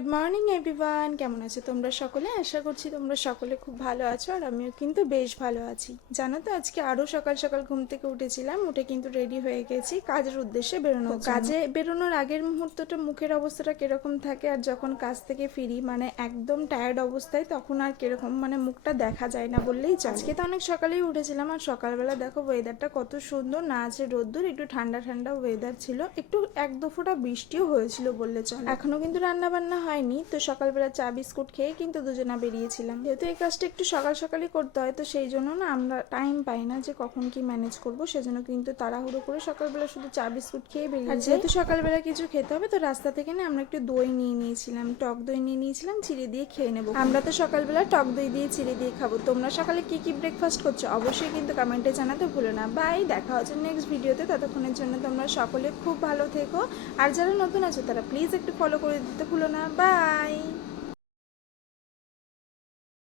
Good morning everyone, কেমন আছো তোমরা সকলে? আশা করছি তোমরা সকলে খুব ভালো আছো, আর আমিও কিন্তু বেশ ভালো আছি। জানো তো, আজকে আরও সকাল সকাল ঘুম থেকে উঠেছিলাম, উঠে কিন্তু রেডি হয়ে গেছি কাজের উদ্দেশ্যে বেরোনো। কাজে বেরোনোর আগের মুহূর্তটা মুখের অবস্থাটা কিরকম থাকে, আর যখন কাজ থেকে ফিরি মানে একদম টায়ার্ড অবস্থায়, তখন আর কিরকম মানে মুখটা দেখা যায় না বললেই চলে। আজকে তো অনেক সকালেই উঠেছিলাম, আর সকালবেলা দেখো ওয়েদারটা কত সুন্দর, না আছে রোদ্দুর, একটু ঠান্ডা ঠান্ডা ওয়েদার ছিল, একটু এক দু ফোঁটা বৃষ্টিও হয়েছিল বললে চলে। এখনো কিন্তু রান্না বান্না হয়নি, তো সকালবেলা চা বিস্কুট খেয়ে কিন্তু দুজনা বেরিয়েছিলাম। যেহেতু এই কাজটা একটু সকাল সকালই করতে হয়, তো সেই জন্য না আমরা টাইম পাই না যে কখন কি ম্যানেজ করবো, সেজন্য কিন্তু তাড়াহুড়ো করে সকালবেলা শুধু চা বিস্কুট খেয়ে বেরিয়ে। আর যেহেতু সকালবেলা কিছু খেতে হবে, তো রাস্তা থেকে না আমরা একটু দই নিয়ে নিয়েছিলাম, টক দই নিয়ে নিয়েছিলাম, চিড়ে দিয়ে খেয়ে নেবো। আমরা তো সকালবেলা টক দই দিয়ে চিড়ে দিয়ে খাবো। তোমরা সকালে কি কি ব্রেকফাস্ট করছো অবশ্যই কিন্তু কমেন্টে জানাতে ভুলো না। বাই, দেখা হচ্ছে নেক্সট ভিডিওতে। ততক্ষণের জন্য তোমরা সকলে খুব ভালো থেকো, আর যারা নতুন আছো তারা প্লিজ একটু ফলো করে দিতে ভুলো না। বাই।